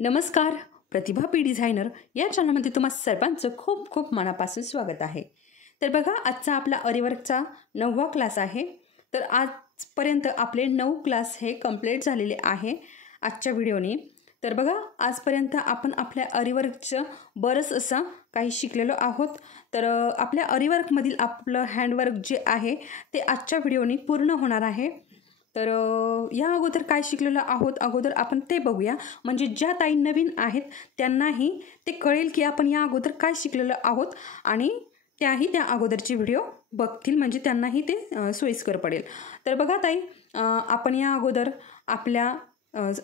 नमस्कार, प्रतिभा P designer या चॅनलमध्ये तुम्हा सर्वांचं खूप खूप मनापासून स्वागत आहे। तर बघा, आजचा आपला अरीवर्कचा 9वा क्लास आहे। तर आजपर्यंत आपले 9 क्लास हे कंप्लीट झालेले आहे आजच्या व्हिडिओने। तर बघा, आजपर्यंत आपण आपल्या अरीवर्कचं बरंच असं काही शिकलेलो आहोत। तर आपल्या अरीवर्कमधील आपलं हँडवर्क जे आहे ते आजच्या व्हिडिओने पूर्ण होणार आहे। तर या अगोदर काय शिकलेलो आहोत अगोदर आपण ते बघूया, म्हणजे ज्या ताई नवीन आहेत त्यांनाही ते कळेल की आपण या अगोदर काय शिकलेलो आहोत आणि त्याही त्या अगोदरची व्हिडिओ बघतील, म्हणजे त्यांनाही ते सोयीस्कर पडेल। तर बघा ताई, आपण या अगोदर आपल्या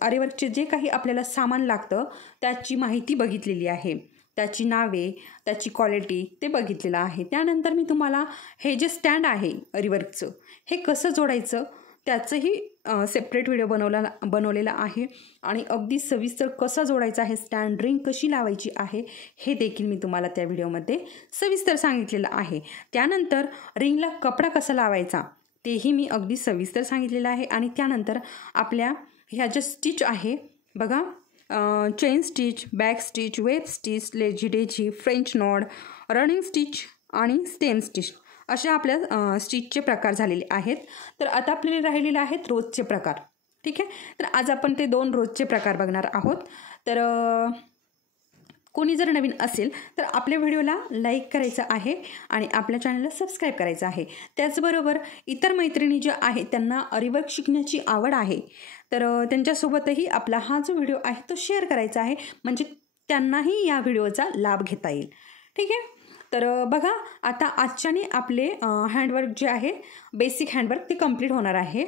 अरीवर्कचे जे काही आपल्याला सामान लागतं त्याची माहिती बघितलेली आहे, त्याची नावे, त्याची क्वालिटी ते बघितलेलं आहे। त्यानंतर मी तुम्हाला हे जे स्टँड आहे अरीवर्कचं हे कसं जोडायचं त्याचंही सेपरेट व्हिडिओ बनवलेला आहे आणि अगदी सविस्तर कसा जोडायचा आहे, स्टँड रिंग कशी लावायची आहे हे देखील मी तुम्हाला त्या व्हिडिओमध्ये सविस्तर सांगितलेलं आहे। त्यानंतर रिंगला कपडा कसा लावायचा तेही मी अगदी सविस्तर सांगितलेलं आहे। आणि त्यानंतर आपल्या ह्या ज्या स्टिच आहे बघा, chain stitch, back stitch, web stitch, lazy daisy, French knot, running stitch आणि स्टेम स्टिच अशा आपल्या स्टिचचे प्रकार झालेले आहेत। तर आता आपल्याला राहिलेले आहेत रोजचे प्रकार, ठीक आहे। तर आज आपण ते 2 रोजचे प्रकार बघणार आहोत। तर कोणी जर नवीन असेल तर आपल्या व्हिडिओला लाईक करायचं आहे आणि आपल्या चॅनलला सबस्क्राईब करायचं आहे। त्याचबरोबर इतर मैत्रिणी ज्या आहेत त्यांना अरीवर्क शिकण्याची आवड आहे तर त्यांच्यासोबतही आपला हा जो व्हिडिओ आहे तो शेअर करायचा आहे, म्हणजे त्यांनाही या व्हिडिओचा लाभ घेता येईल, ठीक आहे। तर बघा, आता आजच्याने आपले हँडवर्क जे आहे बेसिक हँडवर्क ते कंप्लीट होणार आहे।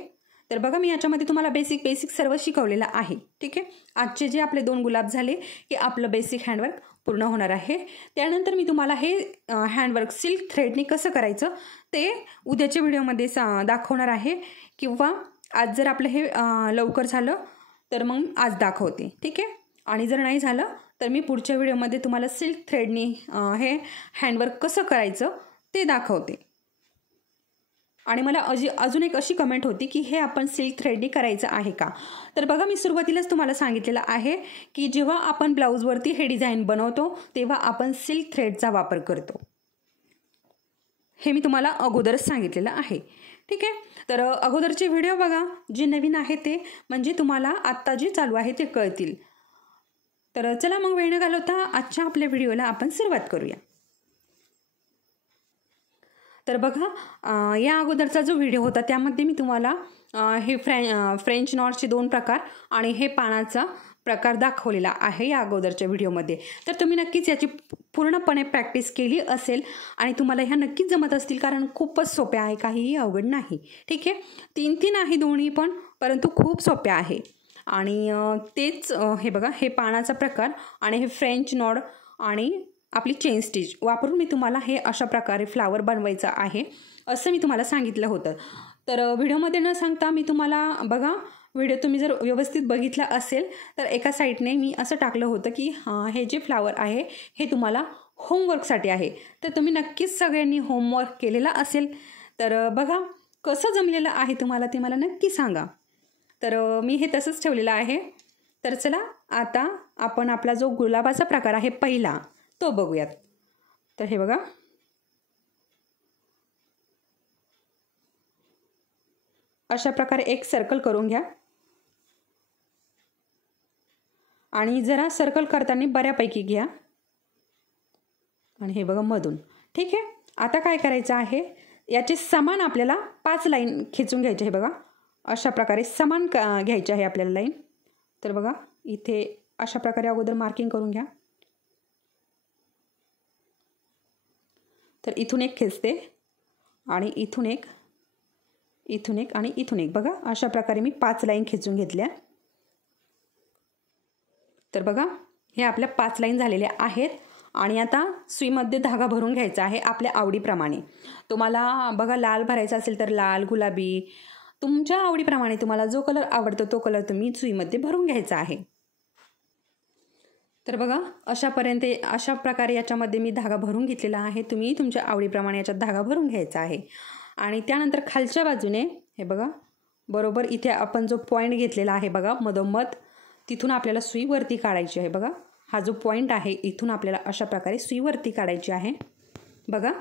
तर बघा, मी याच्यामध्ये तुम्हाला बेसिक सर्व शिकवलेलं आहे, ठीक आहे। आजचे जे आपले 2 गुलाब झाले की आपलं बेसिक हँडवर्क पूर्ण होणार आहे। त्यानंतर मी तुम्हाला हे हँडवर्क सिल्क थ्रेडने कसं करायचं ते उद्याच्या व्हिडिओमध्ये दाखवणार आहे, किंवा आज जर आपलं हे लवकर झालं तर मग आज दाखवते, ठीक आहे। आणि जर नाही झालं तर मी पुढच्या व्हिडिओमध्ये तुम्हाला सिल्क थ्रेडने हे हँडवर्क कसं करायचं ते दाखवते। आणि मला अजून एक अशी कमेंट होती की हे आपण सिल्क थ्रेडने करायचं आहे का? तर बघा, मी सुरुवातीलाच तुम्हाला सांगितलेलं आहे की जेव्हा आपण ब्लाऊजवरती हे डिझाईन बनवतो तेव्हा आपण सिल्क थ्रेडचा वापर करतो, हे मी तुम्हाला अगोदरच सांगितलेलं आहे, ठीक आहे। तर अगोदरचे व्हिडिओ बघा, जे नवीन आहे ते, म्हणजे तुम्हाला आत्ता जे चालू आहे ते कळतील। तर चला मग वेळ न घालवता आजच्या आपल्या व्हिडिओला आपण सुरुवात करूया। तर बघा, या अगोदरचा जो व्हिडिओ होता त्यामध्ये मी तुम्हाला हे फ्रेंच नॉटचे 2 प्रकार आणि हे पानाचा प्रकार दाखवलेला आहे या अगोदरच्या व्हिडिओमध्ये। तर तुम्ही नक्कीच याची पूर्णपणे प्रॅक्टिस केली असेल आणि तुम्हाला ह्या नक्कीच जमत असतील, कारण खूपच सोप्या आहे, काहीही अवघड नाही, ठीक आहे। 3 आहे दोन्ही पण, परंतु खूप सोप्या आहे। आणि तेच हे बघा, हे पानाचा प्रकार आणि हे फ्रेंच नॉड आणि आपली चेन स्टिच वापरून मी तुम्हाला हे अशा प्रकारे फ्लावर बनवायचं आहे असं मी तुम्हाला सांगितलं होतं। तर व्हिडिओमध्ये न सांगता मी तुम्हाला बघा, व्हिडिओ तुम्ही जर व्यवस्थित बघितला असेल तर एका साईडने मी असं टाकलं होतं की हे जे फ्लावर आहे हे तुम्हाला होमवर्कसाठी आहे। तर तुम्ही नक्कीच सगळ्यांनी होमवर्क केलेला असेल, तर बघा कसं जमलेलं आहे तुम्हाला ते मला नक्की सांगा। तर मी हे तसंच ठेवलेलं आहे। तर चला, आता आपण आपला जो गुलाबाचा प्रकार आहे पहिला तो बघूयात। तर हे बघा, अशा प्रकारे एक सर्कल करून घ्या आणि जरा सर्कल करताना बऱ्यापैकी घ्या आणि हे बघा मधून, ठीक आहे। आता काय करायचं आहे, याचे समान आपल्याला 5 लाईन खिचून घ्यायचे आहे बघा, अशा प्रकारे समान घ्यायचे आहे आपल्याला लाईन। तर बघा, इथे अशा प्रकारे अगोदर मार्किंग करून घ्या। तर इथून एक खेचते आणि इथून एक, इथून एक आणि इथून एक, बघा अशा प्रकारे मी 5 लाईन खिचून घेतल्या। तर बघा, हे आपल्या 5 लाईन झालेल्या आहेत आणि आता सुईमध्ये धागा भरून घ्यायचा आहे आपल्या आवडीप्रमाणे। तुम्हाला बघा लाल भरायचा असेल तर लाल, गुलाबी, तुमच्या आवडीप्रमाणे तुम्हाला जो कलर आवडतो तो कलर तुम्ही सुईमध्ये भरून घ्यायचा आहे। तर बघा, अशा प्रकारे याच्यामध्ये मी धागा भरून घेतलेला आहे। तुम्ही तुमच्या आवडीप्रमाणे याच्यात धागा भरून घ्यायचा आहे। आणि त्यानंतर खालच्या बाजूने हे बघा, बरोबर इथे आपण जो पॉईंट घेतलेला आहे बघा मधोमध, तिथून आपल्याला सुई वरती काढायची आहे बघा. हा जो पॉईंट आहे इथून आपल्याला अशा प्रकारे सुई वरती काढायची आहे बघा.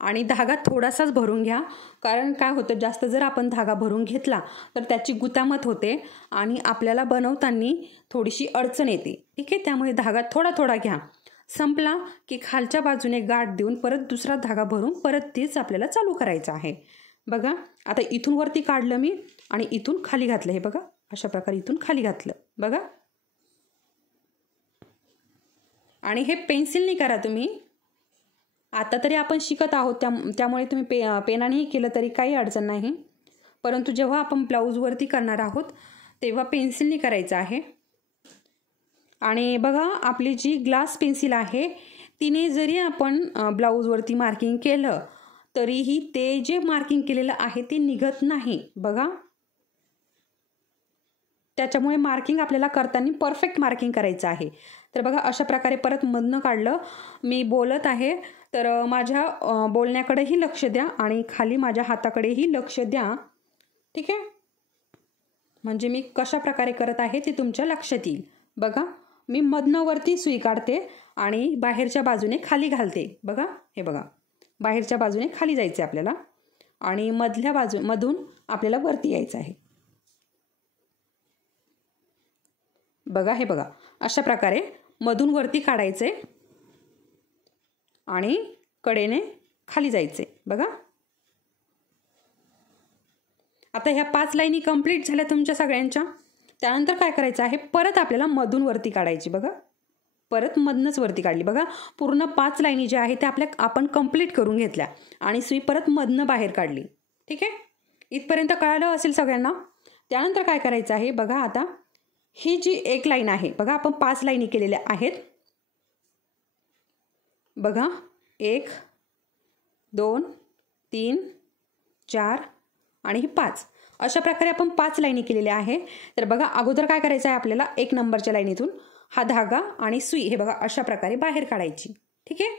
आणि धागा थोडासाच भरून घ्या, कारण काय होतं जास्त जर आपण धागा भरून घेतला तर त्याची गुतामत होते आणि आपल्याला बनवताना थोडीशी अडचण येते. ठीक आहे, त्यामुळे धागा थोडा थोडा घ्या. संपला की खालच्या बाजूने गाठ देऊन परत दुसरा धागा भरून परत तेच आपल्याला चालू करायचं आहे बघा. आता इथून वरती काढलं मी आणि इथून खाली घातलं हे बघा. अशा प्रकारे इथून खाली घातलं बघा. आणि हे पेन्सिलने करा तुम्ही. आता तरी आपण शिकत आहोत त्यामुळे तुम्ही पेनानेही केलं तरी काही अडचण नाही, परंतु जेव्हा आपण ब्लाऊजवरती करणार आहोत तेव्हा पेन्सिलने करायचं आहे. आणि बघा आपली जी ग्लास पेन्सिल आहे तिने जरी आपण ब्लाऊजवरती मार्किंग केलं तरीही ते जे मार्किंग केलेलं आहे ते निघत नाही बघा. त्याच्यामुळे मार्किंग आपल्याला करताना परफेक्ट मार्किंग करायचं आहे. तर बघा अशा प्रकारे परत मधनं काढलं. मी बोलत आहे तर माझ्या बोलण्याकडेही लक्ष द्या आणि खाली माझ्या हाताकडेही लक्ष द्या. ठीक आहे, म्हणजे मी कशा प्रकारे करत आहे ते तुमच्या लक्षात येईल बघा. मी मधनं वरती सुई काढते आणि बाहेरच्या बाजूने खाली घालते बघा. हे बघा, बाहेरच्या बाजूने खाली जायचं आहे आपल्याला आणि मधून आपल्याला वरती यायचं आहे बघा. हे बघा अशा प्रकारे मधून वरती काढायचे आणि कडेने खाली जायचे बघा. आता ह्या 5 लाईनी कंप्लीट झाल्या तुमच्या सगळ्यांच्या. त्यानंतर काय करायचं आहे, परत आपल्याला मधून वरती काढायची बघा. परत मधनच वरती काढली बघा. पूर्ण 5 लाईनी ज्या आहेत त्या आपण कंप्लीट करून घेतल्या आणि सुई परत मधनं बाहेर काढली. ठीक आहे, इथपर्यंत कळालं असेल सगळ्यांना. त्यानंतर काय करायचं आहे बघा. आता ही जी एक लाईन आहे बघा, आपण 5 लाईनी केलेल्या आहेत बघा. 1 2 3 4 आणि 5 अशा प्रकारे आपण 5 लाईनी केलेल्या आहे. तर बघा अगोदर काय करायचं आहे आपल्याला, 1 नंबरच्या लाईनीतून हा धागा आणि सुई हे बघा अशा प्रकारे बाहेर काढायची. ठीक आहे,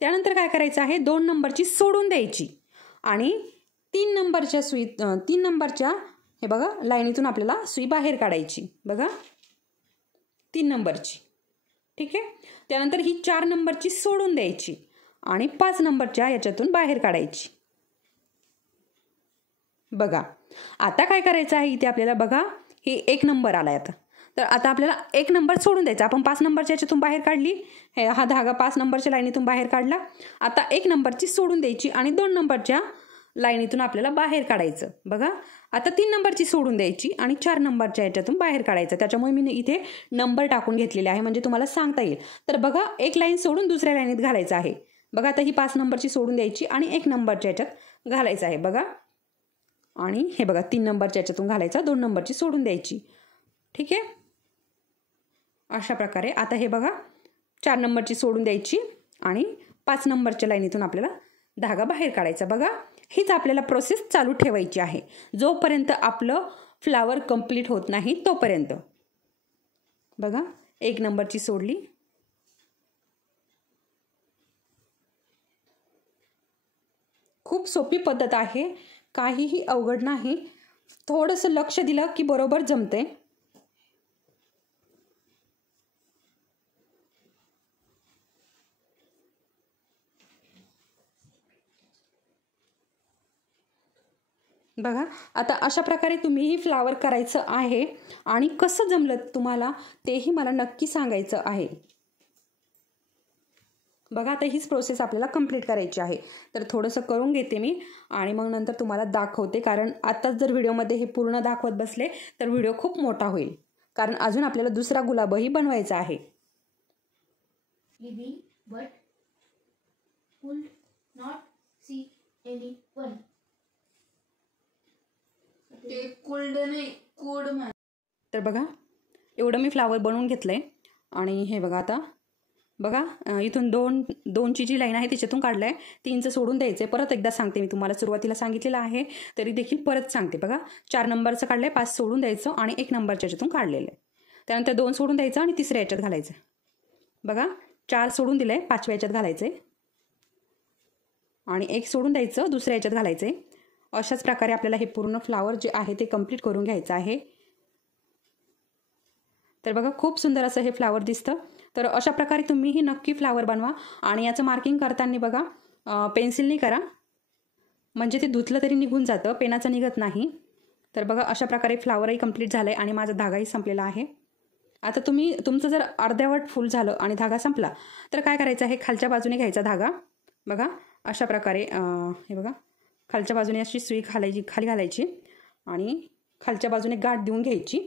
त्यानंतर काय करायचं आहे, 2 नंबरची सोडून द्यायची आणि 3 नंबरच्या हे बघा लाईनीतून आपल्याला सुई बाहेर काढायची बघा, 3 नंबरची. ठीक आहे, त्यानंतर ही 4 नंबरची सोडून द्यायची आणि 5 नंबरच्या याच्यातून बाहेर काढायची बघा. आता काय करायचं आहे इथे आपल्याला बघा, हे 1 नंबर आला आता. तर आता आपल्याला 1 नंबर सोडून द्यायचा. आपण 5 नंबरच्या याच्यातून बाहेर काढली, हा धागा 5 नंबरच्या लाईनीतून बाहेर काढला. आता 1 नंबरची सोडून द्यायची आणि 2 नंबरच्या लाईनीतून आपल्याला बाहेर काढायचं बघा. आता 3 नंबरची सोडून द्यायची आणि 4 नंबरच्या याच्यातून बाहेर काढायचं. त्याच्यामुळे मी इथे नंबर टाकून घेतलेले आहे म्हणजे तुम्हाला सांगता येईल. तर बघा एक लाईन सोडून दुसऱ्या लाईनीत घालायचं आहे बघा. आता ही 5 नंबरची सोडून द्यायची आणि 1 नंबरच्या याच्यात घालायचं आहे बघा. आणि हे बघा 3 नंबरच्या याच्यातून घालायचा, 2 नंबरची सोडून द्यायची. ठीक आहे, अशा प्रकारे. आता हे बघा 4 नंबरची सोडून द्यायची आणि 5 नंबरच्या लाईनीतून आपल्याला धागा बाहेर काढायचा बघा. हीच आपल्याला प्रोसेस चालू ठेवायची आहे जोपर्यंत आपलं फ्लावर कंप्लीट होत नाही तोपर्यंत बघा. 1 नंबरची सोडली, खूप सोपी पद्धत आहे, काहीही अवघड नाही. थोडंसं लक्ष दिलं की बरोबर जमते. बघा आता अशा प्रकारे तुम्हीही फ्लावर करायचं आहे आणि कसं जमलं तुम्हाला तेही मला नक्की सांगायचं आहे बघा. आता हीच प्रोसेस आपल्याला कंप्लीट करायची आहे. तर थोडंसं करून घेते मी आणि मग नंतर तुम्हाला दाखवते, कारण आताच जर व्हिडिओमध्ये हे पूर्ण दाखवत बसले तर व्हिडिओ खूप मोठा होईल, कारण अजून आपल्याला दुसरा गुलाबही बनवायचा आहे. तर बघा एवढं मी फ्लावर बनवून घेतलंय आणि हे बघा. आता बघा इथून 2ची जी लाईन आहे त्याच्यातून काढलाय, 3चं सोडून द्यायचंय. परत एकदा सांगते, मी तुम्हाला सुरुवातीला सांगितलेलं आहे तरी देखील परत सांगते बघा. 4 नंबरचं काढलंय, 5 सोडून द्यायचं आणि 1 नंबरच्या याच्यातून काढलेलं आहे. त्यानंतर 2 सोडून द्यायचं आणि 3ऱ्या याच्यात घालायचं बघा. 4 सोडून दिलंय, 5व्या याच्यात घालायचंय आणि 1 सोडून द्यायचं, दुसऱ्या याच्यात घालायचंय. अशाच प्रकारे आपल्याला हे पूर्ण फ्लावर जे आहे ते कंप्लीट करून घ्यायचं आहे. तर बघा खूप सुंदर असं हे फ्लावर दिसतं. तर अशा प्रकारे तुम्हीही नक्की फ्लावर बनवा. आणि याचं मार्किंग करताना बघा पेन्सिलनी करा, म्हणजे ते धुतलं तरी निघून जातं, पेनाचं निघत नाही. तर बघा अशा प्रकारे फ्लावरही कंप्लीट झालं आहे आणि माझा धागाही संपलेला आहे. आता तुमचं जर अर्ध्यावट फुल झालं आणि धागा संपला तर काय करायचं आहे, खालच्या बाजूने घ्यायचा धागा. बघा अशा प्रकारे हे बघा खालच्या बाजूने अशी सुई खाली घालायची आणि खालच्या बाजूने गाठ देऊन घ्यायची.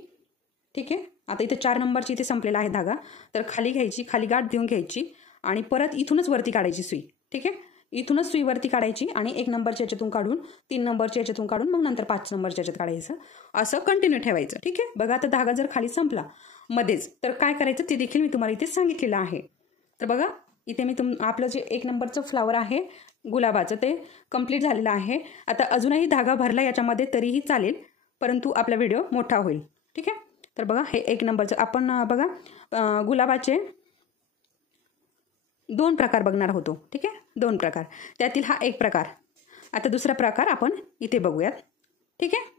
ठीक आहे. आता इथे 4 नंबरची इथे संपलेला आहे धागा, तर खाली घ्यायची, खाली गाठ देऊन घ्यायची आणि परत इथूनच वरती काढायची सुई. ठीक आहे. इथूनच सुई वरती काढायची आणि 1 नंबरच्या याच्यातून काढून 3 नंबरच्या याच्यातून काढून मग नंतर 5 नंबरच्या याच्यात काढायचं. असं कंटिन्यू ठेवायचं. ठीक आहे. बघा आता धागा जर खाली संपला मध्येच तर काय करायचं ते देखील मी तुम्हाला इथे सांगितलेलं आहे. तर बघा इथे मी आपलं जे 1 नंबरचं फ्लावर आहे गुलाबाचं ते कंप्लीट झालेलं आहे. आता अजूनही धागा भरला याच्यामध्ये तरीही चालेल, परंतु आपला व्हिडिओ मोठा होईल. ठीक आहे. तर बघा हे 1 नंबरचं आपण बघा गुलाबाचे 2 प्रकार बघणार होतो. ठीक आहे. 2 प्रकार, त्यातील हा एक प्रकार. आता दुसरा प्रकार आपण इथे बघूयात. ठीक आहे.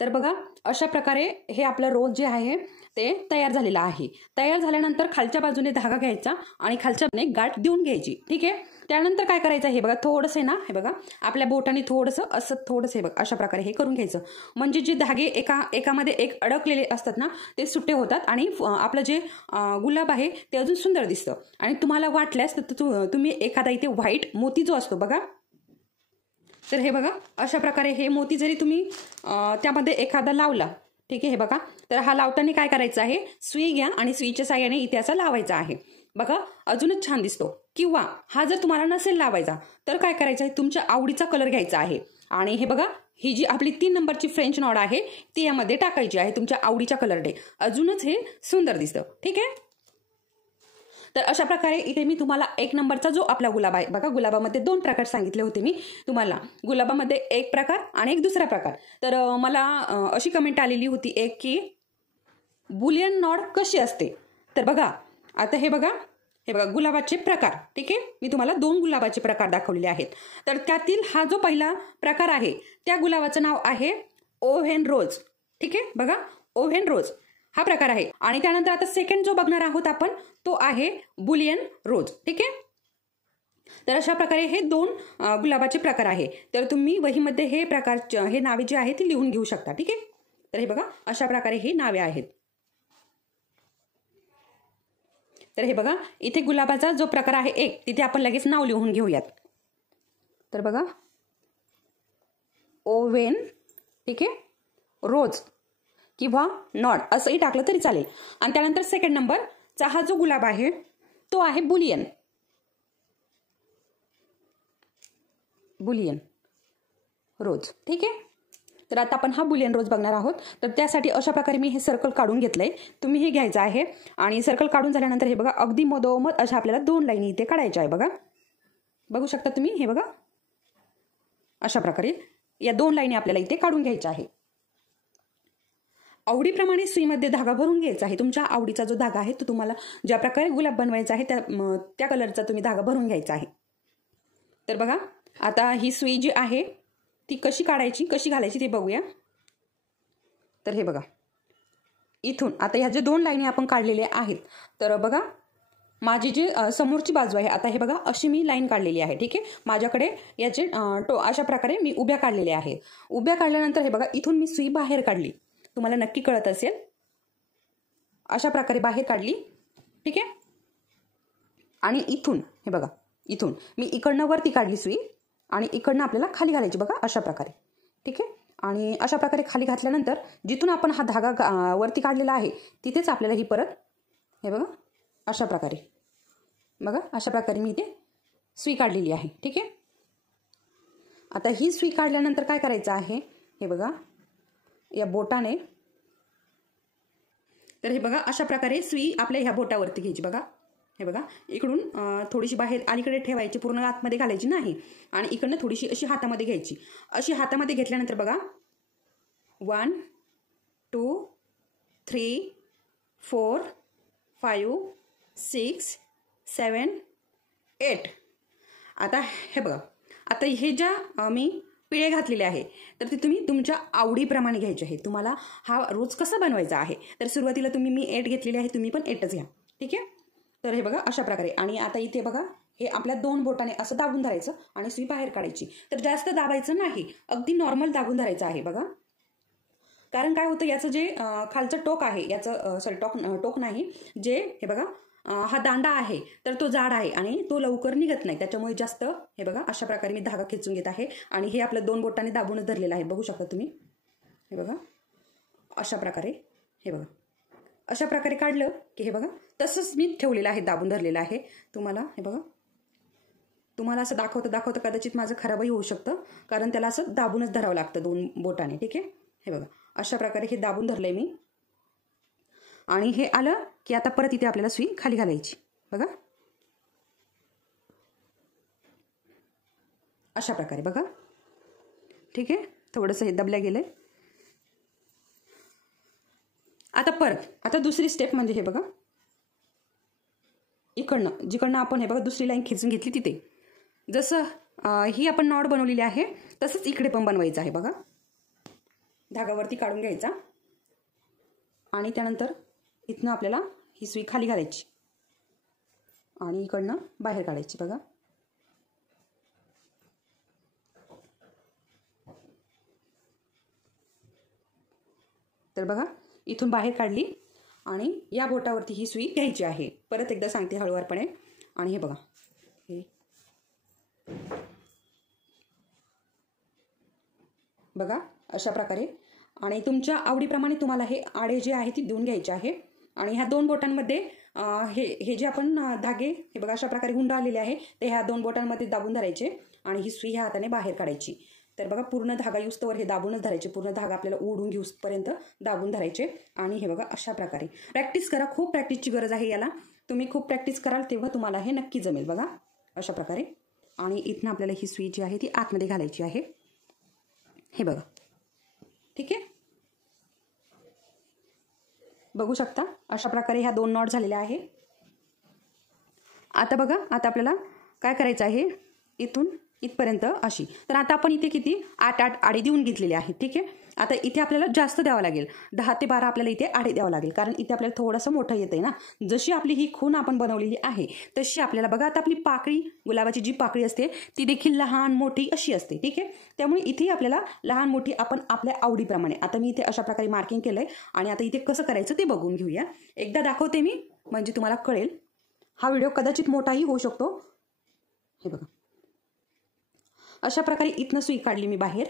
तर बघा अशा प्रकारे हे आपलं रोज जे आहे ते तयार झालेलं आहे. तयार झाल्यानंतर खालच्या बाजूने धागा घ्यायचा आणि खालच्या बाजूने गाठ देऊन घ्यायची. ठीक आहे. त्यानंतर काय करायचं हे बघा थोडंसं आहे ना, हे बघा आपल्या बोटाने थोडंसं हे बघा अशा प्रकारे हे करून घ्यायचं. म्हणजे जे धागे एकामध्ये एक अडकलेले असतात ना ते सुट्टे होतात आणि आपलं जे गुलाब आहे ते अजून सुंदर दिसतं. आणि तुम्हाला वाटल्यास तर तुम्ही एखादा इथे व्हाईट मोती जो असतो बघा, तर हे बघा अशा प्रकारे हे मोती जरी तुम्ही त्यामध्ये एखादा लावला, ठीक आहे, हे बघा, तर हा लावताना काय करायचं आहे, सुई घ्या आणि सुईच्या साहाय्याने इथे असा लावायचा आहे. बघा अजूनच छान दिसतो. किंवा हा जर तुम्हाला नसेल लावायचा तर काय करायचं आहे, तुमच्या आवडीचा कलर घ्यायचा आहे आणि हे बघा ही जी आपली 3 नंबरची फ्रेंच नॉड आहे ती यामध्ये टाकायची आहे तुमच्या आवडीच्या कलरने. अजूनच हे सुंदर दिसतं. ठीक आहे. तर अशा प्रकारे इथे मी तुम्हाला 1 नंबरचा जो आपला गुलाब आहे बघा, गुलाबामध्ये 2 प्रकार सांगितले होते मी तुम्हाला. गुलाबामध्ये एक प्रकार आणि एक दुसरा प्रकार. तर मला अशी कमेंट आलेली होती एक की बुलियन नॉड कशी असते. तर बघा आता हे बघा गुलाबाचे प्रकार. ठीक आहे. मी तुम्हाला 2 गुलाबाचे प्रकार दाखवलेले आहेत. तर त्यातील हा जो पहिला प्रकार आहे त्या गुलाबाचं नाव आहे ओव्हेन रोज. ठीक आहे. बघा ओव्हेन रोज हा प्रकार आहे. आणि त्यानंतर आता सेकंड जो बघणार आहोत आपण तो आहे बुलियन रोज. ठीक आहे. तर अशा प्रकारे हे 2 गुलाबाचे प्रकार आहे. तर तुम्ही वहीमध्ये हे नावे जी आहेत ती लिहून घेऊ शकता. ठीक आहे. तर हे बघा अशा प्रकारे ही नावे आहेत. तर हे बघा इथे गुलाबाचा जो प्रकार आहे एक, तिथे आपण लगेच नाव लिहून घेऊयात. तर बघा ओव्हेन, ठीक आहे, रोज किंवा नॉड असंही टाकलं तरी चालेल. आणि त्यानंतर सेकंड नंबरचा हा जो गुलाब आहे तो आहे बुलियन रोज. ठीक आहे. तर आता आपण हा बुलियन रोज बघणार आहोत. तर त्यासाठी अशा प्रकारे मी हे सर्कल काढून घेतलंय. तुम्ही हे घ्यायचं आहे आणि सर्कल काढून झाल्यानंतर हे बघा अगदी मधोमध अशा आपल्याला 2 लाईनी इथे काढायच्या आहे. बघा बघू शकता तुम्ही, हे बघा अशा प्रकारे या 2 लाईनी आपल्याला इथे काढून घ्यायच्या आहे. आवडीप्रमाणे सुईमध्ये धागा भरून घ्यायचा आहे. तुमच्या आवडीचा जो धागा आहे तो तुम्हाला ज्या प्रकारे गुलाब बनवायचा आहे त्या कलरचा तुम्ही धागा भरून घ्यायचा आहे. तर बघा आता ही सुई जी आहे ती कशी काढायची, कशी घालायची ते बघूया. तर हे बघा इथून आता ह्या जे 2 लाईनी आपण काढलेल्या आहेत, तर बघा माझी जी समोरची बाजू आहे, आता हे बघा अशी मी लाईन काढलेली आहे. ठीक आहे. माझ्याकडे याचे अशा प्रकारे मी उभ्या काढलेल्या आहे. उभ्या काढल्यानंतर हे बघा इथून मी सुई बाहेर काढली, तुम्हाला नक्की कळत असेल, अशा प्रकारे बाहेर काढली. ठीक आहे. आणि इथून हे बघा इथून मी इकडनं वरती काढली सुई आणि इकडनं आपल्याला खाली घालायची. बघा अशा प्रकारे. ठीक आहे. आणि अशा प्रकारे खाली घातल्यानंतर जिथून आपण हा धागा वरती काढलेला आहे तिथेच आपल्याला ही परत हे बघा अशा प्रकारे, बघा अशा प्रकारे मी इथे सुई काढलेली आहे. ठीक आहे. आता ही सुई काढल्यानंतर काय करायचं आहे, हे बघा या बोटाने, तर हे बघा अशा प्रकारे सुई आपल्या ह्या बोटावरती घ्यायची. बघा हे बघा इकडून थोडीशी बाहेर अलीकडे ठेवायची, पूर्ण आतमध्ये घालायची नाही. आणि इकडनं थोडीशी अशी हातामध्ये घ्यायची. अशी हातामध्ये घेतल्यानंतर बघा 1 2 3 4 5 6 7 8. आता हे बघा आता हे ज्या मी पिळे घातलेले आहे. तर ते तुम्ही तुमच्या आवडीप्रमाणे घ्यायचे आहे. तुम्हाला हा रोज कसा बनवायचा आहे, तर सुरुवातीला मी 8 घेतलेले आहे, तुम्ही पण 8च घ्या. ठीक आहे. तर हे बघा अशा प्रकारे. आणि आता इथे बघा हे आपल्या 2 बोटाने असं दाबून धरायचं आणि सुई बाहेर काढायची. तर जास्त दाबायचं नाही, अगदी नॉर्मल दाबून धरायचं आहे बघा. कारण काय होतं, याचं जे खालचं टोक आहे, याचं सॉरी टोक नाही, जे हे बघा हा दांडा आहे तर तो जाड आहे आणि तो लवकर निघत नाही. त्याच्यामुळे जास्त हे बघा अशा प्रकारे मी धागा खेचून घेत आहे आणि हे आपलं 2 बोटांनी दाबूनच धरलेलं आहे. बघू शकता तुम्ही. हे बघा अशा प्रकारे. हे बघा अशा प्रकारे काढलं की हे बघा तसंच मी ठेवलेलं आहे, दाबून धरलेलं आहे. तुम्हाला हे बघा, तुम्हाला असं दाखवतं कदाचित माझं खराबही होऊ शकतं, कारण त्याला असं दाबूनच धरावं लागतं 2 बोटाने. ठीक आहे. हे बघा अशा प्रकारे हे दाबून धरलंय मी. आणि हे आलं की आता परत इथे आपल्याला सुई खाली घालायची बघा अशा प्रकारे बघा. ठीक आहे. थोडंसं हे दबल्या गेलंय. आता दुसरी स्टेप म्हणजे हे बघा, जिकडनं आपण हे बघा दुसरी लाईन खेचून घेतली तिथे जसं ही आपण नॉट बनवलेली आहे तसंच इकडे पण बनवायचं आहे बघा. धागावरती काढून घ्यायचा आणि त्यानंतर इथनं आपल्याला ही सुई खाली घालायची आणि इकडनं बाहेर काढायची बघा. तर बघा इथून बाहेर काढली आणि या बोटावरती ही सुई घ्यायची आहे. परत एकदा सांगते हळूवारपणे. आणि हे बघा हे बघा अशा प्रकारे. आणि तुमच्या आवडीप्रमाणे तुम्हाला हे आडे जे आहे ती देऊन घ्यायचे आहे. आणि ह्या 2 बोटांमध्ये हे जे आपण धागे हे बघा अशा प्रकारे हुंडा आलेले आहे ते ह्या 2 बोटांमध्ये दाबून धरायचे आणि ही सुई ह्या हाताने बाहेर काढायची. तर बघा पूर्ण धागा युस्तवर हे दाबूनच धरायचे, पूर्ण धागा आपल्याला ओढून घेऊपर्यंत दाबून धरायचे. आणि हे बघा अशा प्रकारे प्रॅक्टिस करा, खूप प्रॅक्टिसची गरज आहे याला. तुम्ही खूप प्रॅक्टिस कराल तेव्हा तुम्हाला हे नक्की जमेल बघा अशा प्रकारे. आणि इथनं आपल्याला ही सुई जी आहे ती आतमध्ये घालायची आहे. हे बघा. ठीक आहे. बघू शकता अशा प्रकारे ह्या 2 नॉट झालेल्या आहे. आता बघा आता आपल्याला काय करायचं आहे, इथून इथपर्यंत अशी. तर आता आपण इथे किती 8 आडे देऊन घेतलेले आहेत. ठीक आहे. आता इथे आपल्याला जास्त द्यावं लागेल, 10 ते 12 आपल्याला इथे आडे द्यावं लागेल, कारण इथे आपल्याला थोडंसं मोठं येतंय ना. जशी आपली ही खूण आपण बनवलेली आहे तशी आपल्याला बघा आता आपली पाकळी, गुलाबाची जी पाकळी असते ती देखील लहान मोठी अशी असते. ठीक आहे. त्यामुळे इथे आपल्याला लहान मोठी आपण आपल्या आवडीप्रमाणे. आता मी इथे अशा प्रकारे मार्किंग केलंय आणि आता इथे कसं करायचं ते बघून घेऊया. एकदा दाखवते मी म्हणजे तुम्हाला कळेल. हा व्हिडिओ कदाचित मोठाही होऊ शकतो. हे बघा अशा प्रकारे इथनं सुई काढली मी बाहेर.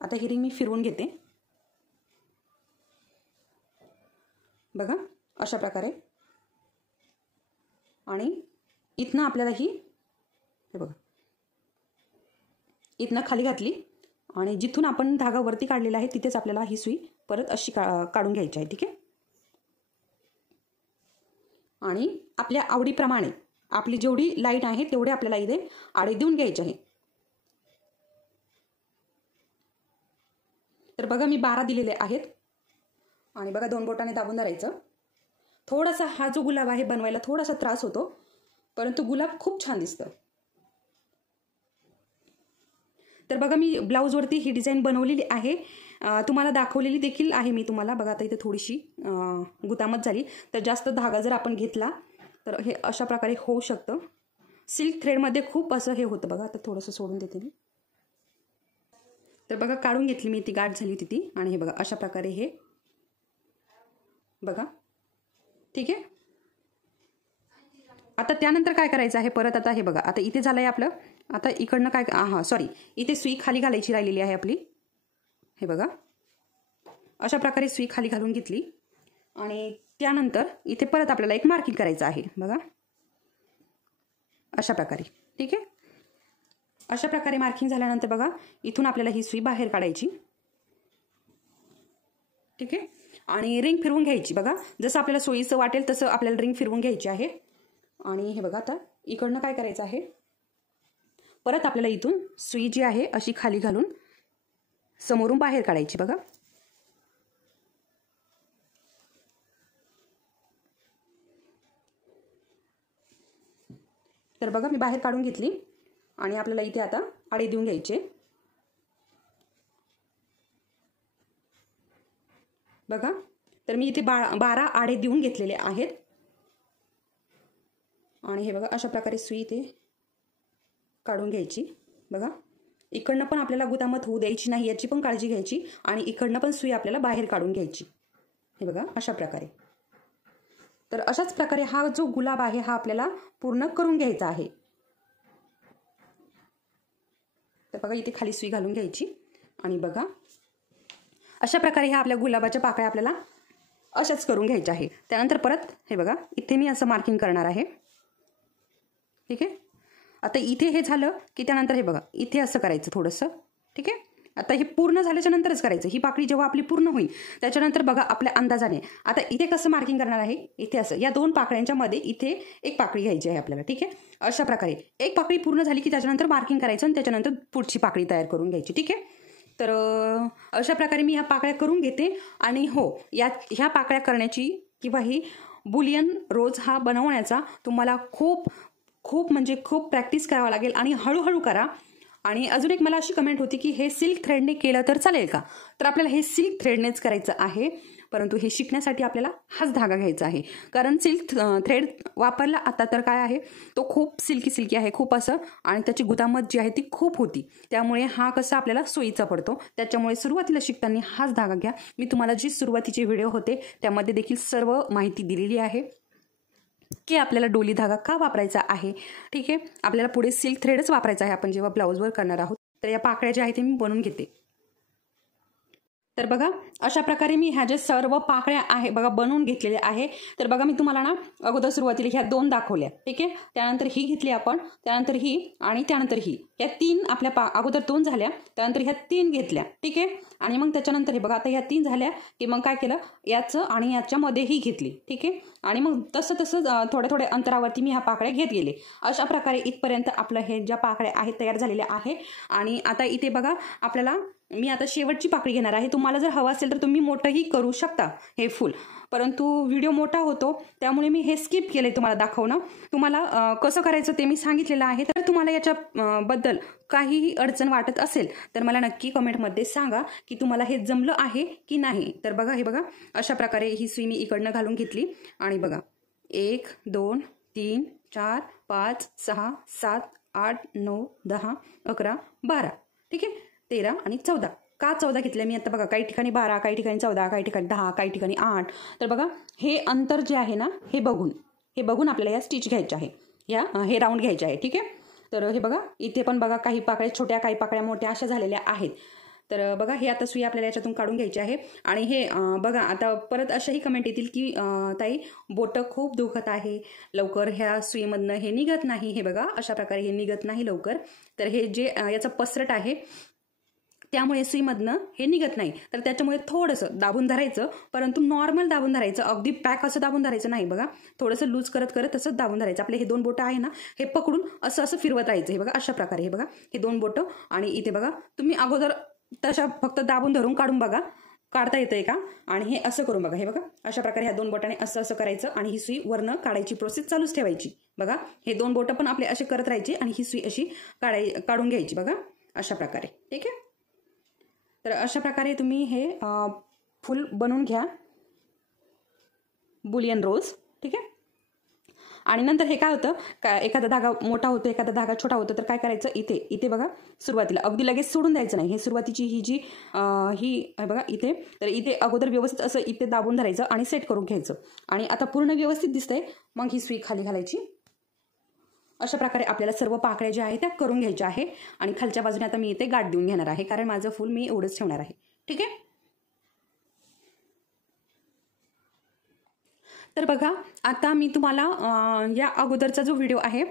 आता ही रिंग मी फिरवून घेते बघा अशा प्रकारे. आणि इथनं आपल्याला ही हे बघा इथनं खाली घातली आणि जिथून आपण धागा वरती काढलेला आहे तिथेच आपल्याला ही सुई परत अशी काढून घ्यायची आहे. ठीक आहे. आणि आपल्या आवडीप्रमाणे आपली जेवढी लाईन आहे तेवढे आपल्याला इथे आडे देऊन घ्यायचे आहे. तर बघा मी 12 दिलेले आहेत. आणि बघा 2 बोटाने दाबून धरायचं. थोडासा हा जो गुलाब आहे बनवायला थोडासा त्रास होतो, परंतु गुलाब खूप छान दिसतं. तर बघा मी ब्लाऊजवरती ही डिझाईन बनवलेली आहे, तुम्हाला दाखवलेली देखील आहे मी तुम्हाला. बघा आता इथे थोडीशी गुतामत झाली. तर जास्त धागा जर आपण घेतला तर हे अशा प्रकारे होऊ शकतं. सिल्क थ्रेडमध्ये खूप असं हे होतं बघा. आता थोडंसं सोडून देते मी. तर बघा काढून घेतली मी, ती गाठ झाली होती ती. आणि हे बघा अशा प्रकारे हे बघा. ठीक आहे. आता त्यानंतर काय करायचं आहे परत. आता हे बघा आता इथे झालंय आपलं. आता इकडनं काय सॉरी इथे सुई खाली घालायची राहिलेली आहे आपली. हे बघा अशा प्रकारे सुई खाली घालून घेतली आणि त्यानंतर इथे परत आपल्याला एक मार्किंग करायचं आहे बघा अशा प्रकारे. ठीक आहे. अशा प्रकारे मार्किंग झाल्यानंतर बघा इथून आपल्याला ही सुई बाहेर काढायची. ठीक आहे. आणि रिंग फिरवून घ्यायची बघा. जसं आपल्याला सोयीचं वाटेल तसं आपल्याला रिंग फिरवून घ्यायची आहे. आणि हे बघा आता इकडनं काय करायचं आहे, परत आपल्याला इथून सुई जी आहे अशी खाली घालून समोरून बाहेर काढायची बघा. तर बघा मी बाहेर काढून घेतली आणि आपल्याला इथे आता आडे देऊन घ्यायचे। बघा, तर मी इथे 12 आडे देऊन घेतलेले आहेत आणि हे बघा अशा प्रकारे सुई इथे काढून घ्यायची। बघा, इकडनं पण आपल्याला गुतामत होऊ द्यायची नाही याची पण काळजी घ्यायची आणि इकडनं पण सुई आपल्याला बाहेर काढून घ्यायची। हे बघा अशा प्रकारे। तर अशाच प्रकारे हा जो गुलाब आहे हा आपल्याला पूर्ण करून घ्यायचा आहे। तर बघा इथे खाली सुई घालून घ्यायची आणि बघा अशा प्रकारे ह्या आपल्या गुलाबाच्या पाकळ्या आपल्याला अशाच करून घ्यायच्या आहे। त्यानंतर परत हे बघा इथे मी असं मार्किंग करणार आहे। ठीक आहे, आता इथे हे झालं की त्यानंतर हे बघा इथे असं करायचं थोडंसं। ठीक आहे, आता हे पूर्ण झाल्याच्या नंतरच करायचं। ही पाकळी जेव्हा आपली पूर्ण होईल त्याच्यानंतर बघा आपल्या अंदाजाने आता इथे कसं मार्किंग करणार आहे, इथे असं या 2 पाकळ्यांच्या मध्ये इथे एक पाकळी घ्यायची आहे आपल्याला। ठीक आहे, अशा प्रकारे एक पाकळी पूर्ण झाली की त्याच्यानंतर मार्किंग करायचं आणि त्याच्यानंतर पुढची पाकळी तयार करून घ्यायची। ठीक आहे, तर अशा प्रकारे मी ह्या पाकळ्या करून घेते आणि हो ह्या पाकळ्या करण्याची किंवा ही बुलियन रोज हा बनवण्याचा तुम्हाला खूप म्हणजे खूप प्रॅक्टिस करावं लागेल आणि हळूहळू करा। आणि अजून एक मला अशी कमेंट होती की हे सिल्क थ्रेडने केलं तर चालेल का, तर आपल्याला हे सिल्क थ्रेडनेच करायचं आहे, परंतु हे शिकण्यासाठी आपल्याला हाच धागा घ्यायचा आहे। कारण सिल्क थ्रेड वापरला आता तर काय आहे तो खूप सिल्की आहे खूप असं, आणि त्याची गुतामत जी आहे ती खूप होती, त्यामुळे हा कसा आपल्याला सोयीचा पडतो। त्याच्यामुळे सुरुवातीला शिकताना हाच धागा घ्या। मी तुम्हाला जी सुरुवातीचे व्हिडिओ होते त्यामध्ये देखील सर्व माहिती दिलेली आहे की आपल्याला डोली धागा का वापरायचा आहे। ठीक आहे, आपल्याला पुढे सिल्क थ्रेडच वापरायचा आहे आपण जेव्हा ब्लाऊजवर करणार आहोत। तर या पाकळ्या ज्या आहेत ते मी बनवून घेते। तर बघा अशा प्रकारे मी ह्या ज्या सर्व पाकळ्या आहे बघा बनवून घेतलेल्या आहे। तर बघा मी तुम्हाला ना अगोदर सुरुवातीला ह्या 2 दाखवल्या। ठीक आहे, त्यानंतर ही घेतली आपण, त्यानंतर ही आणि त्यानंतर ही, या 3 आपल्या अगोदर 2 झाल्या, त्यानंतर ह्या 3 घेतल्या। ठीक आहे, आणि मग त्याच्यानंतर हे बघा आता ह्या 3 झाल्या की मग काय केलं याचं आणि याच्यामध्ये ही घेतली। ठीक आहे, आणि मग तसं थोड्या अंतरावरती मी ह्या पाकळ्या घेत गेले। अशा प्रकारे इथपर्यंत आपलं हे ज्या पाकळ्या आहेत तयार झालेल्या आहे। आणि आता इथे बघा आपल्याला मी आता शेवटची पाकळी घेणार आहे। तुम्हाला जर हवं असेल तर तुम्ही मोठंही करू शकता हे फुल, परंतु व्हिडिओ मोठा होतो त्यामुळे मी हे स्किप केले तुम्हाला दाखवणं। तुम्हाला कसं करायचं ते मी सांगितलेलं आहे। तर तुम्हाला याच्या बद्दल काहीही अडचण वाटत असेल तर मला नक्की कमेंटमध्ये सांगा की तुम्हाला हे जमलं आहे की नाही। तर बघा हे बघा अशा प्रकारे ही सुई मी इकडनं घालून घेतली आणि बघा 1 2 3 4 5 6 7 8 9 10 11 12 ठीक आहे 13 आणि 14 का 14 घेतले मी आता बघा काही ठिकाणी 12 काही ठिकाणी 14 काही ठिकाणी 10 काही ठिकाणी 8। तर बघा हे अंतर जे आहे ना हे बघून आपल्याला या स्टिच घ्यायच्या आहे, हे राऊंड घ्यायचे आहे। ठीक आहे, तर हे बघा इथे पण बघा काही पाकळ्या छोट्या काही पाकळ्या मोठ्या अशा झालेल्या आहेत। तर बघा हे आता सुई आपल्याला याच्यातून काढून घ्यायची आहे। आणि हे बघा आता परत अशाही कमेंट येतील की ताई बोटं खूप दुखत आहे, लवकर ह्या सुईमधनं हे निघत नाही। हे बघा अशा प्रकारे हे निघत नाही लवकर, तर हे जे याचं पसरट आहे त्यामुळे सुईमधनं हे निघत नाही। तर त्याच्यामुळे थोडंसं दाबून धरायचं, परंतु नॉर्मल दाबून धरायचं, अगदी पॅक असं दाबून धरायचं नाही। बघा थोडंसं लूज करत तसंच दाबून धरायचं। आपले हे 2 बोटं आहे ना हे पकडून असं फिरवत राहायचं। हे बघा अशा प्रकारे हे बघा हे 2 बोटं आणि इथे बघा तुम्ही अगोदर तशा फक्त दाबून धरून काढून बघा काढता येतंय का, आणि हे असं करून बघा। हे बघा अशा प्रकारे ह्या 2 बोटाने असं करायचं आणि ही सुई वरनं काढायची प्रोसेस चालूच ठेवायची। बघा हे 2 बोटं पण आपले असे करत राहायचे आणि ही सुई अशी काढून घ्यायची। बघा अशा प्रकारे ठीक आहे। तर अशा प्रकारे तुम्ही हे फुल बनवून घ्या बुलियन रोज। ठीक आहे, आणि नंतर हे काय होतं का एखादा धागा मोठा होतो एखादा धागा छोटा होतो, तर काय करायचं इथे बघा सुरुवातीला अगदी लगेच सोडून द्यायचं नाही। हे सुरुवातीची ही जी ही बघा इथे, तर इथे अगोदर व्यवस्थित असं इथे दाबून धरायचं आणि सेट करून घ्यायचं आणि आता पूर्ण व्यवस्थित दिसतंय मग ही सुई खाली घालायची। अशा प्रकारे आपल्याला सर्व पाकळ्या ज्या आहेत त्या करून घ्यायच्या आहे आणि खालच्या बाजूने आता मी इथे गाठ देऊन घेणार आहे कारण माझं फुल मी एवढंच ठेवणार आहे। ठीक आहे, तर बघा आता मी तुम्हाला या अगोदरचा जो व्हिडिओ आहे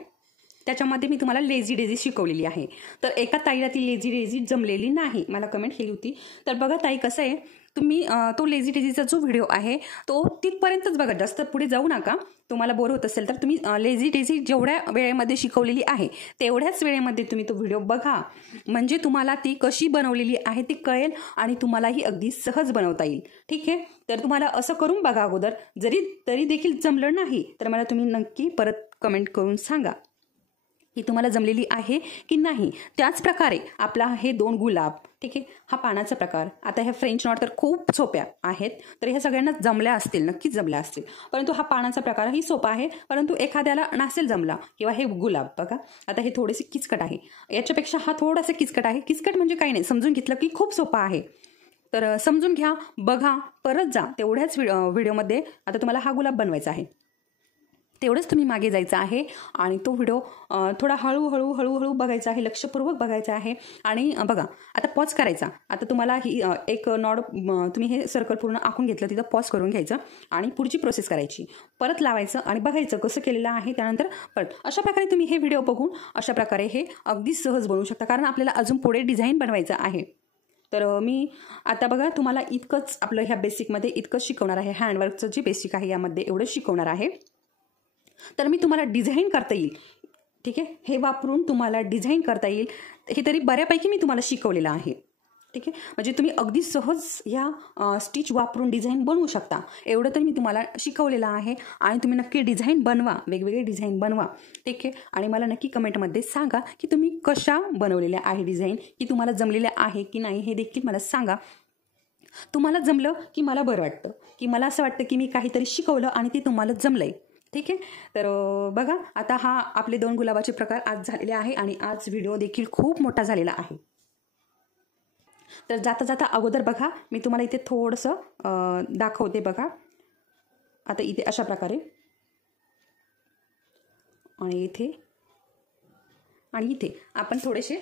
त्याच्यामध्ये मी तुम्हाला लेझी डेझी शिकवलेली आहे। तर एका ताईला ती लेझी डेझी जमलेली नाही, मला कमेंट केली होती। तर बघा ताई कसं आहे तुम्ही तो लेझी डेझीचा जो व्हिडिओ आहे तो तिथपर्यंतच बघा, जास्त पुढे जाऊ नका। तुम्हाला बोर होत असेल तर तुम्ही लेझी डेझी जेवढ्या वेळेमध्ये शिकवलेली आहे तेवढ्याच वेळेमध्ये तुम्ही तो व्हिडिओ बघा, म्हणजे तुम्हाला ती कशी बनवलेली आहे ती कळेल आणि तुम्हालाही अगदी सहज बनवता येईल। ठीक आहे, तर तुम्हाला असं करून बघा अगोदर, तरी देखील जमलं नाही तर मला तुम्ही नक्की परत कमेंट करून सांगा ही तुम्हाला जमलेली आहे की नाही. त्याच प्रकारे आपला हे 2 गुलाब, ठीक आहे, हा पानाचा प्रकार. आता ह्या फ्रेंच नॉट तर खूप सोप्या आहेत, तर ह्या सगळ्यांना जमल्या असतील, नक्कीच जमल्या असतील. परंतु हा पानाचा प्रकारही सोपा आहे, परंतु एखाद्याला नसेल जमला. किंवा हे गुलाब बघा, आता हे थोडेसे किचकट आहे, याच्यापेक्षा हा थोडासा किचकट आहे. किचकट म्हणजे काही नाही, समजून घेतलं की खूप सोपा आहे. तर समजून घ्या, बघा, परत जा तेवढ्याच व्हिडिओमध्ये. आता तुम्हाला हा गुलाब बनवायचा आहे, तेवढंच तुम्ही मागे जायचं आहे आणि तो व्हिडिओ थोडा हळूहळू बघायचा आहे, लक्षपूर्वक बघायचा आहे. आणि बघा, आता पॉज करायचा. आता तुम्हाला ही एक नॉड तुम्ही हे सर्कल पूर्ण आखून घेतलं, तिथं पॉज करून घ्यायचं आणि पुढची प्रोसेस करायची. परत लावायचं आणि बघायचं कसं केलेलं आहे. त्यानंतर परत अशा प्रकारे तुम्ही हे व्हिडिओ बघून अशा प्रकारे हे अगदी सहज बनवू शकता, कारण आपल्याला अजून पुढे डिझाईन बनवायचं आहे. तर मी आता बघा तुम्हाला इतकंच आपलं ह्या बेसिकमध्ये इतकंच शिकवणार आहे. हँडवर्कचं जे बेसिक आहे यामध्ये एवढंच शिकवणार आहे. तर मी तुम्हाला डिझाईन करता येईल, ठीक आहे, हे वापरून तुम्हाला डिझाईन करता येईल, हे तरी बऱ्यापैकी मी तुम्हाला शिकवलेलं आहे, ठीक आहे. म्हणजे तुम्ही अगदी सहज ह्या स्टिच वापरून डिझाईन बनवू शकता, एवढं तर मी तुम्हाला शिकवलेलं आहे. आणि तुम्ही नक्की डिझाईन बनवा, वेगवेगळे डिझाईन बनवा, ठीक आहे. आणि मला नक्की कमेंटमध्ये सांगा की तुम्ही कशा बनवलेल्या आहे डिझाईन, की तुम्हाला जमलेल्या आहे की नाही, हे देखील मला सांगा. तुम्हाला जमलं की मला बरं वाटतं, की मला असं वाटतं की मी काहीतरी शिकवलं आणि ते तुम्हाला जमलंय, ठीक आहे. तर बघा, आता हा आपले 2 गुलाबाचे प्रकार आज झालेले आहे आणि आज व्हिडिओ देखील खूप मोठा झालेला आहे. तर जाता जाता अगोदर बघा, मी तुम्हाला इथे थोडंसं दाखवते. बघा, आता इथे अशा प्रकारे आणि इथे आपण थोडेसे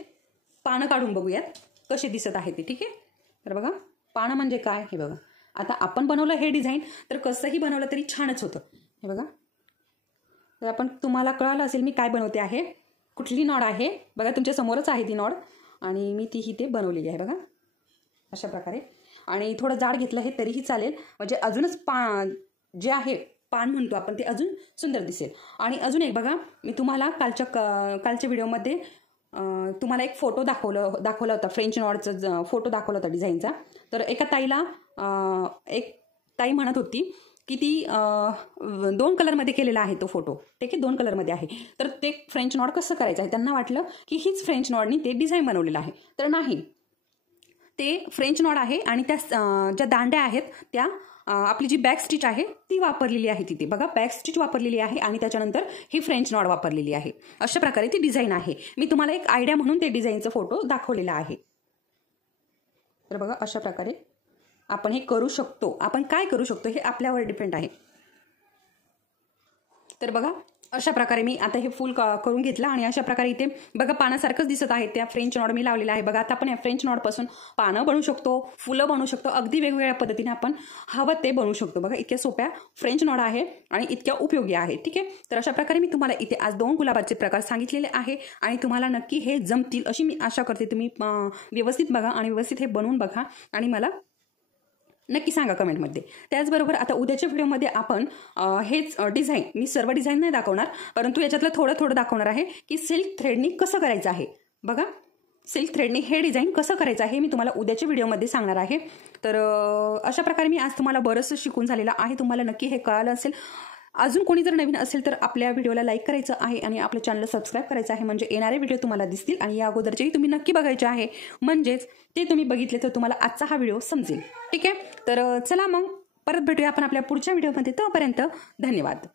पानं काढून बघूयात कसे दिसत आहे ते, ठीक आहे. तर बघा, पानं म्हणजे काय हे बघा. आता आपण बनवलं हे डिझाईन, तर कसंही बनवलं तरी छानच होतं. हे बघा, तर आपण तुम्हाला कळालं असेल मी काय बनवते आहे, कुठली नॉड आहे. बघा, तुमच्या समोरच आहे ती नॉड आणि मी ती इथे बनवलेली आहे. बघा, अशा प्रकारे. आणि थोडं जाड घेतलं हे तरीही चालेल, म्हणजे अजूनच जे आहे पान म्हणतो आपण, ते अजून सुंदर दिसेल. आणि अजून एक बघा, मी तुम्हाला कालच्या व्हिडिओमध्ये तुम्हाला एक फोटो दाखवला होता, फ्रेंच नॉडचा फोटो दाखवला होता डिझाईनचा. तर एका ताईला एक ताई म्हणत होती की ती 2 कलरमध्ये केलेला आहे तो फोटो, ठीक आहे, 2 कलरमध्ये आहे. तर ते फ्रेंच नॉड कसं करायचं आहे, त्यांना वाटलं की हीच फ्रेंच नॉडनी ते डिझाईन बनवलेलं आहे. तर नाही, ते फ्रेंच नॉड आहे आणि त्या ज्या दांड्या आहेत त्या आपली जी बॅक स्टिच आहे ती वापरलेली आहे तिथे. बघा, बॅक स्टिच वापरलेली आहे आणि त्याच्यानंतर ही फ्रेंच नॉड वापरलेली आहे. अशा प्रकारे ती डिझाईन आहे. मी तुम्हाला एक आयडिया म्हणून ते डिझाईनचा फोटो दाखवलेला आहे. तर बघा, अशा प्रकारे आपण हे करू शकतो. आपण काय करू शकतो हे आपल्यावर डिपेंड आहे. तर बघा, अशा प्रकारे मी आता हे फुल करून घेतलं आणि अशा प्रकारे इथे बघा पानासारखंच दिसत आहे. त्या फ्रेंच नॉड मी लावलेला आहे. बघा, आता आपण या फ्रेंच नॉडपासून पानं बनवू शकतो, फुलं बनवू शकतो, अगदी वेगवेगळ्या पद्धतीने आपण हवं ते बनवू शकतो. बघा, इतक्या सोप्या फ्रेंच नॉड आहे आणि इतक्या उपयोगी आहे, ठीक आहे. तर अशा प्रकारे मी तुम्हाला इथे आज 2 गुलाबाचे प्रकार सांगितलेले आहे आणि तुम्हाला नक्की हे जमतील अशी मी आशा करते. तुम्ही व्यवस्थित बघा आणि व्यवस्थित हे बनवून बघा आणि मला नक्की सांगा कमेंटमध्ये. त्याचबरोबर आता उद्याच्या व्हिडिओमध्ये आपण हेच डिझाईन, मी सर्व डिझाईन नाही दाखवणार, परंतु याच्यातलं थोडं थोडं आहे की सिल्क थ्रेडनी कसं करायचं आहे. बघा, सिल्क थ्रेडनी हे डिझाईन कसं करायचं आहे मी तुम्हाला उद्याच्या व्हिडिओमध्ये सांगणार आहे. तर अशा प्रकारे मी आज तुम्हाला बरंचसं शिकून झालेलं आहे. तुम्हाला नक्की हे कळालं असेल. अजून कोणी जर नवीन असेल तर आपल्या व्हिडिओला लाईक करायचं आहे आणि आपल्या चॅनलला सबस्क्राईब करायचं आहे, म्हणजे येणारे व्हिडिओ तुम्हाला दिसतील आणि या अगोदरचेही तुम्ही नक्की बघायचे आहे, म्हणजेच ते तुम्ही बघितले तर तुम्हाला आजचा हा व्हिडिओ समजेल, ठीक आहे. तर चला मग परत भेटूया आपण आपल्या पुढच्या व्हिडिओमध्ये. तोपर्यंत धन्यवाद.